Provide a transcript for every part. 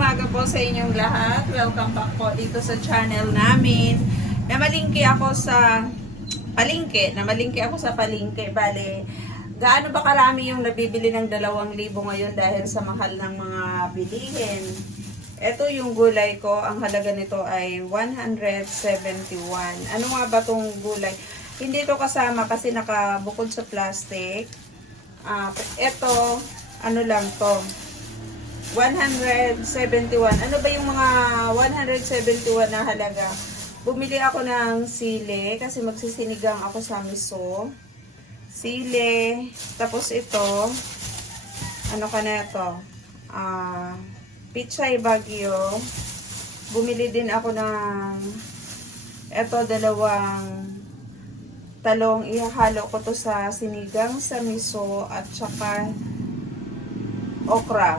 umaga po sa inyong lahat. Welcome back po dito sa channel namin. Namalingki ako sa palingke. Namalingki ako sa palingke. Bale, gaano ba karami yung nabibili ng dalawang libo ngayon dahil sa mahal ng mga bilihin? Ito yung gulay ko. Ang halaga nito ay 171. Ano nga ba tong gulay? Hindi to kasama kasi nakabukod sa plastic. Ah, ito, ano lang to. 171. Ano ba yung mga 171 na halaga? Bumili ako ng sile kasi magsisinigang ako sa miso. Sile. Tapos ito. Ano ka na ito? Ah, pichay bagyo. Bumili din ako ng ito dalawang talong. Ihahalo ko to sa sinigang sa miso at saka okra.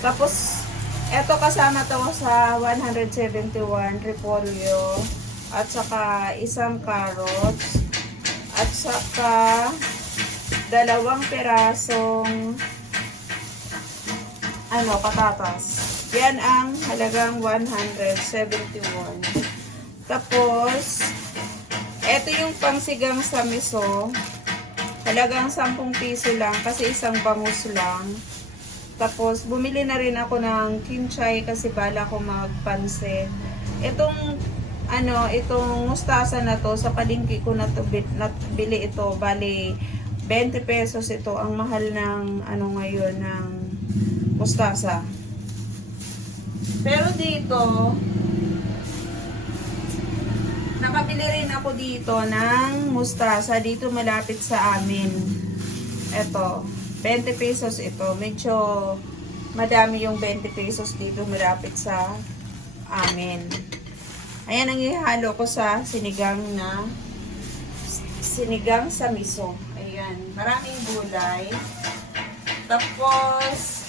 Tapos, eto kasama to sa 171 repolyo at saka isang carrots at saka dalawang perasong ano, patatas. Yan ang halagang 171. Tapos, eto yung pangsigang sa miso. Halagang 10 piso lang kasi isang bangus lang. Tapos, bumili na rin ako ng kimchi kasi bala ko magpansit. Itong, ano, itong mustasa na to, sa palingki ko na to, bi- nabili ito, bali, 20 pesos ito. Ang mahal ng, ano ngayon, ng mustasa. Pero dito, nakabili rin ako dito ng mustasa dito malapit sa amin. Ito, 20 pesos ito. Medyo madami yung 20 pesos dito malapit sa amin. Ayan ang ihalo ko sa sinigang na sinigang sa miso. Ayan, maraming gulay. Tapos,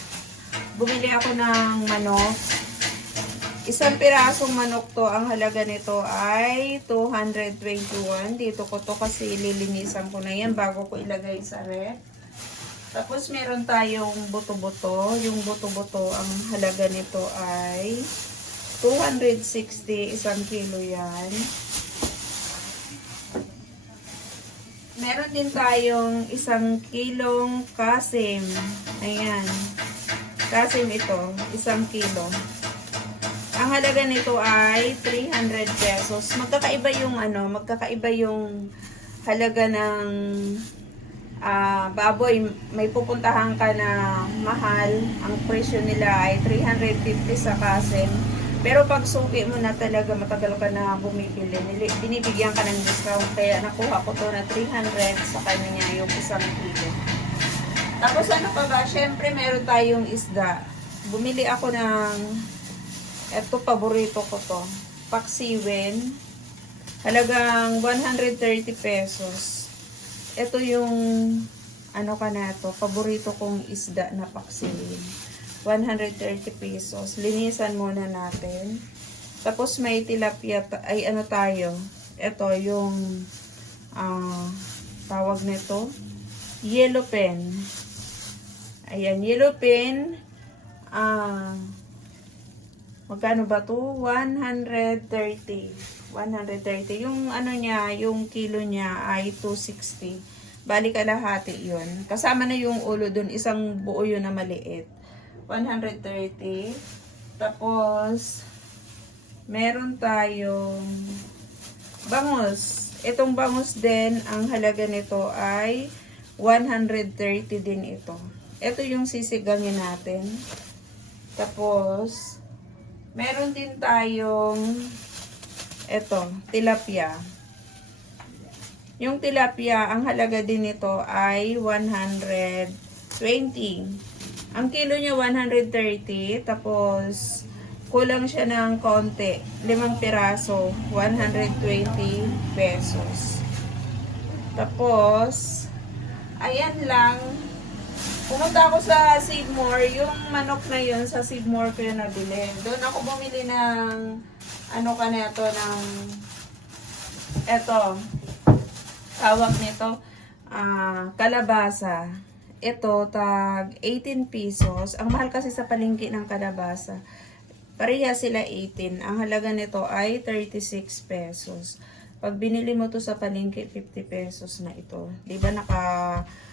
bumili ako ng manok. Isang pirasong manok to, ang halaga nito ay 221. Dito ko to kasi lilinisan ko na yan bago ko ilagay sa ref. Tapos meron tayong buto-buto. Yung buto-buto, ang halaga nito ay 260. Isang kilo yan. Meron din tayong isang kilong kasim. Ayan. Kasim ito. Isang kilo. Ang halaga nito ay 300 pesos. Magkakaiba yung ano, magkakaiba yung halaga ng ah, baboy. May pupuntahan ka na mahal. Ang presyo nila ay 350 sa kasim. Pero pag suki mo na talaga, matagal ka na bumibili, binibigyan ka ng discount. Kaya nakuha ko to na 300 sa kanya yung isang kilo. Tapos ano pa ba? Siyempre meron tayong isda. Bumili ako ng eto paborito ko to. Paksiwen. Halagang 130 pesos. Ito yung ano ka na to, paborito kong isda na paksiwen. 130 pesos. Linisan muna natin. Tapos may tilapia, ay ano tayo. Ito yung ah tawag nito. Yellow pen. Ayan, yellow pen. Ah, magkano ba to? 130. 130. Yung ano niya, yung kilo niya ay 260. Bali kalahati yun. Kasama na yung ulo dun. Isang buo yun na maliit. 130. Tapos, meron tayong bangus. Itong bangus din, ang halaga nito ay 130 din ito. Ito yung sisigangin natin. Tapos, meron din tayong ito, tilapia. Yung tilapia, ang halaga din nito ay 120. Ang kilo niya 130, tapos kulang siya ng konti, limang piraso, 120 pesos. Tapos, ayan lang, Pumunta ako sa Sigmore, yung manok na yun, sa Sigmore ko yun nabili. Doon ako bumili ng, ano ka na ito, ng, eto, tawag nito, ah, kalabasa. ito, tag 18 pesos. Ang mahal kasi sa palengke ng kalabasa. Pareha sila 18. Ang halaga nito ay 36 pesos. Pag binili mo to sa palengke, 50 pesos na ito. Di ba naka,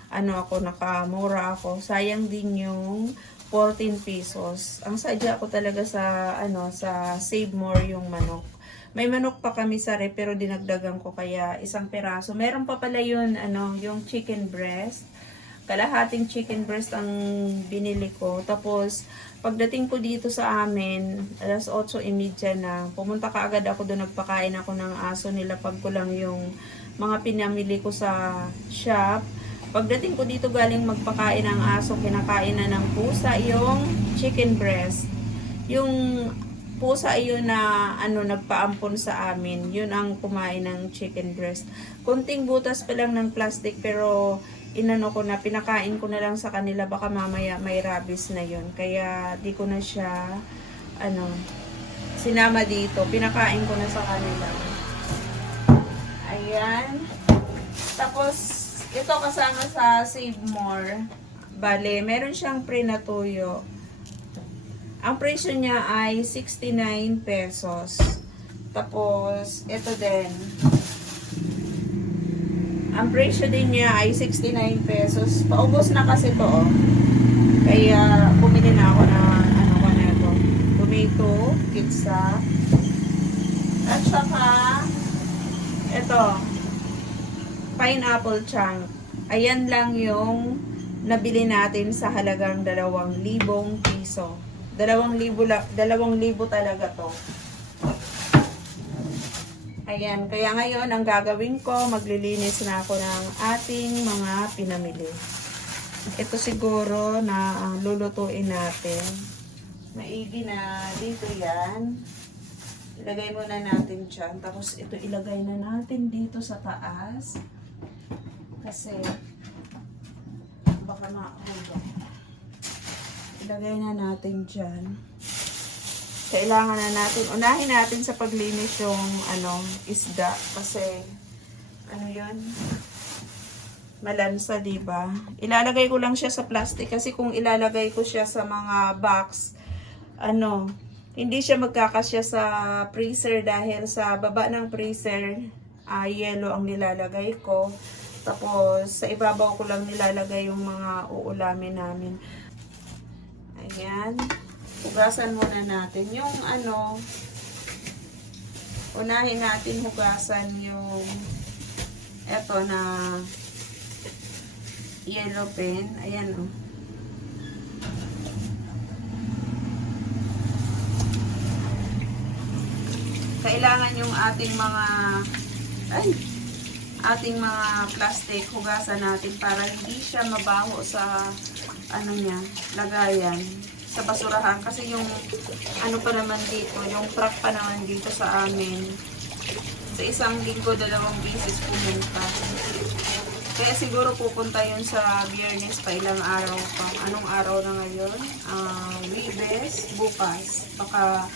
ano ako, nakamura ako. Sayang din yung 14 pesos. Ang sadya ko talaga sa, ano, sa Save More yung manok. May manok pa kami sa rep, pero dinagdagan ko kaya isang peraso. Meron pa pala yun, ano, yung chicken breast. Kalahating chicken breast ang binili ko. Tapos, pagdating ko dito sa amin, alas 8.30 na, pumunta ka agad ako doon, nagpakain ako ng aso nila pag ko lang yung mga pinamili ko sa shop. Pagdating ko dito galing magpakain ng aso, kinakain na ng pusa yung chicken breast. Yung pusa yun na ano nagpaampon sa amin. Yun ang kumain ng chicken breast. Kunting butas pa lang ng plastic pero inano ko na pinakain ko na lang sa kanila baka mamaya may rabies na yun. Kaya di ko na siya ano sinama dito. Pinakain ko na sa kanila. Ayan. Tapos ito kasama sa Save More. Bale, meron siyang prenatuyo. Ang presyo niya ay 69 pesos. Tapos, ito din. Ang presyo din niya ay 69 pesos. Paubos na kasi to, oh. Kaya, bumili na ako ng, ano ko na ito. Tomato, pizza. At saka, ito. Pineapple chunk. Ayan lang yung nabili natin sa halagang 2,000 piso. Dalawang libo, la, dalawang libo talaga to. Ayan, kaya ngayon ang gagawin ko, maglilinis na ako ng ating mga pinamili. Ito siguro na ang lulutuin natin. Maigi na dito yan. Ilagay muna natin dyan. Tapos ito ilagay na natin dito sa taas. Kasi baka mahulog ilagay na natin dyan. Kailangan na natin, unahin natin sa paglinis yung ano, isda. Kasi, ano yun? Malansa, di ba? Ilalagay ko lang siya sa plastic kasi kung ilalagay ko siya sa mga box, ano, hindi siya magkakasya sa freezer dahil sa baba ng freezer, ah, yellow ang nilalagay ko. Tapos, sa ibabaw ko lang nilalagay yung mga uulamin namin. Ayan. Hugasan muna natin. Yung ano, unahin natin hugasan yung eto na yellow pen. Ayan o. Oh. Kailangan yung ating mga ay, ating mga plastic hugasan natin para hindi siya mabaho sa ano niya, lagayan sa basurahan. Kasi yung ano pa naman dito, yung truck pa naman dito sa amin sa isang linggo dalawang beses pumunta. Kaya siguro pupunta yun sa biyernes pa ilang araw pa. Anong araw na ngayon? Uh, Wibes, bukas. Baka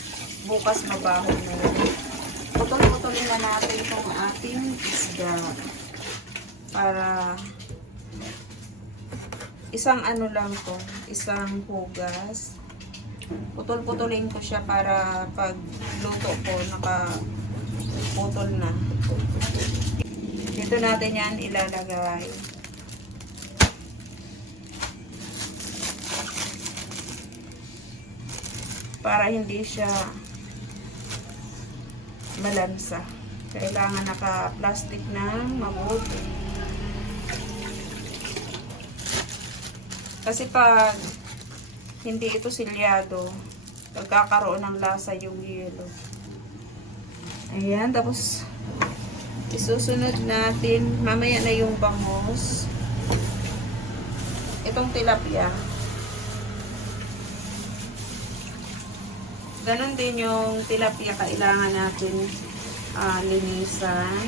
bukas mabaho na yun putol-putulin na natin itong ating isda para isang ano lang to, isang hugas. Putol-putulin ko siya para pag luto ko, naka putol na. Dito natin yan ilalagay. Para hindi siya malansa. Kailangan naka-plastic ng mabuti. Kasi pag hindi ito silyado, nagkakaroon ng lasa yung yelo. Ayan, tapos isusunod natin, mamaya na yung bangos. Itong tilapia. Ganon din yung tilapia, kailangan natin uh, linisan.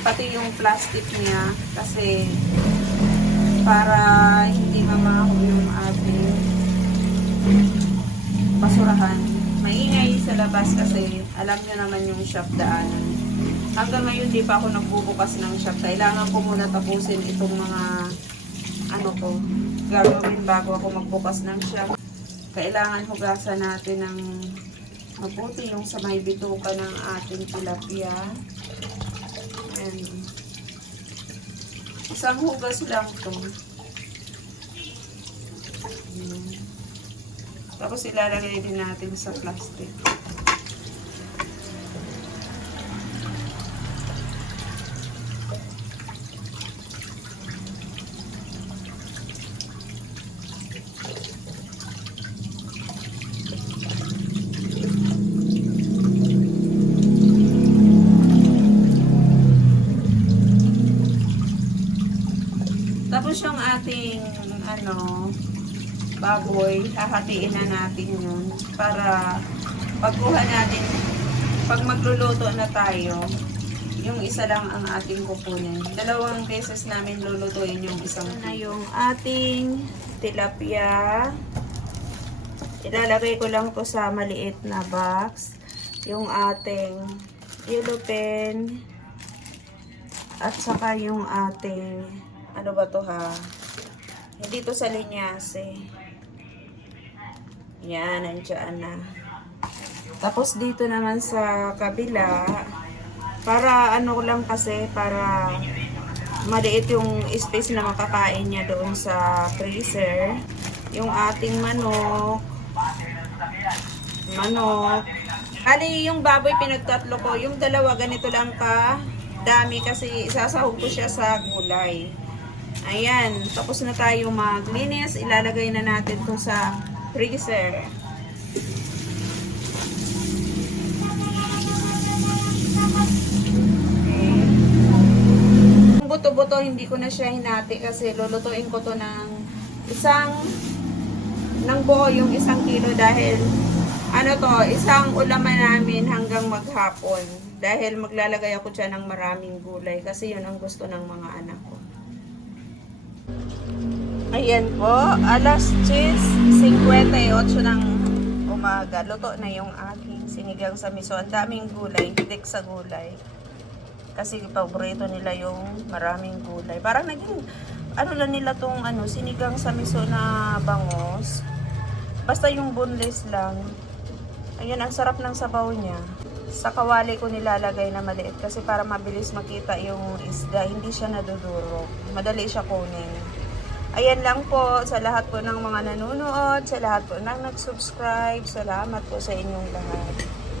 Pati yung plastic niya, kasi para hindi mamaho yung ating basurahan. Maingay sa labas kasi alam nyo naman yung shop daanan. Hanggang ngayon di pa ako nagbubukas ng shop. Kailangan ko muna tapusin itong mga ano ko, gagawin bago ako magbukas ng shop. Kailangan hugasan natin ng mabuti yung sa may bituka ng ating tilapia. And isang hugas lang to. Tapos ilalagay din natin sa plastic. Tapos yung ating ano baboy, hahatiin na natin yun para pagkuha natin pag magluluto na tayo yung isa lang ang ating kukunin. Dalawang beses namin lulutuin yung isang na yung ating tilapia. Ilalagay ko lang to sa maliit na box. Yung ating yellow. At saka yung ating ano ba to ha? Hindi to sa linyase. Yan, nandiyan na. Tapos dito naman sa kabila, para ano lang kasi, para maliit yung space na makakain niya doon sa freezer. Yung ating manok, manok. Ali, yung baboy pinagtatlo ko, yung dalawa ganito lang ka dami kasi isasahog ko siya sa gulay. Ayan, tapos na tayo maglinis. Ilalagay na natin to sa freezer. Okay. Buto-buto, hindi ko na siya hinati kasi lulutuin ko to ng isang ng buo yung isang kilo dahil ano to, isang ulaman namin hanggang maghapon. Dahil maglalagay ako dyan ng maraming gulay kasi yun ang gusto ng mga anak ko. Ayan po, alas 10.58 ng umaga. Luto na yung aking sinigang sa miso. Ang daming gulay, hitik sa gulay. Kasi paborito nila yung maraming gulay. Parang naging, ano lang nila tong ano, sinigang sa miso na bangos. Basta yung boneless lang. Ayan, ang sarap ng sabaw niya. Sa kawali ko nilalagay na maliit kasi para mabilis makita yung isda. Hindi siya nadudurog. Madali siya kunin. Ayan lang po sa lahat po ng mga nanonood, sa lahat po ng nag-subscribe. Salamat po sa inyong lahat.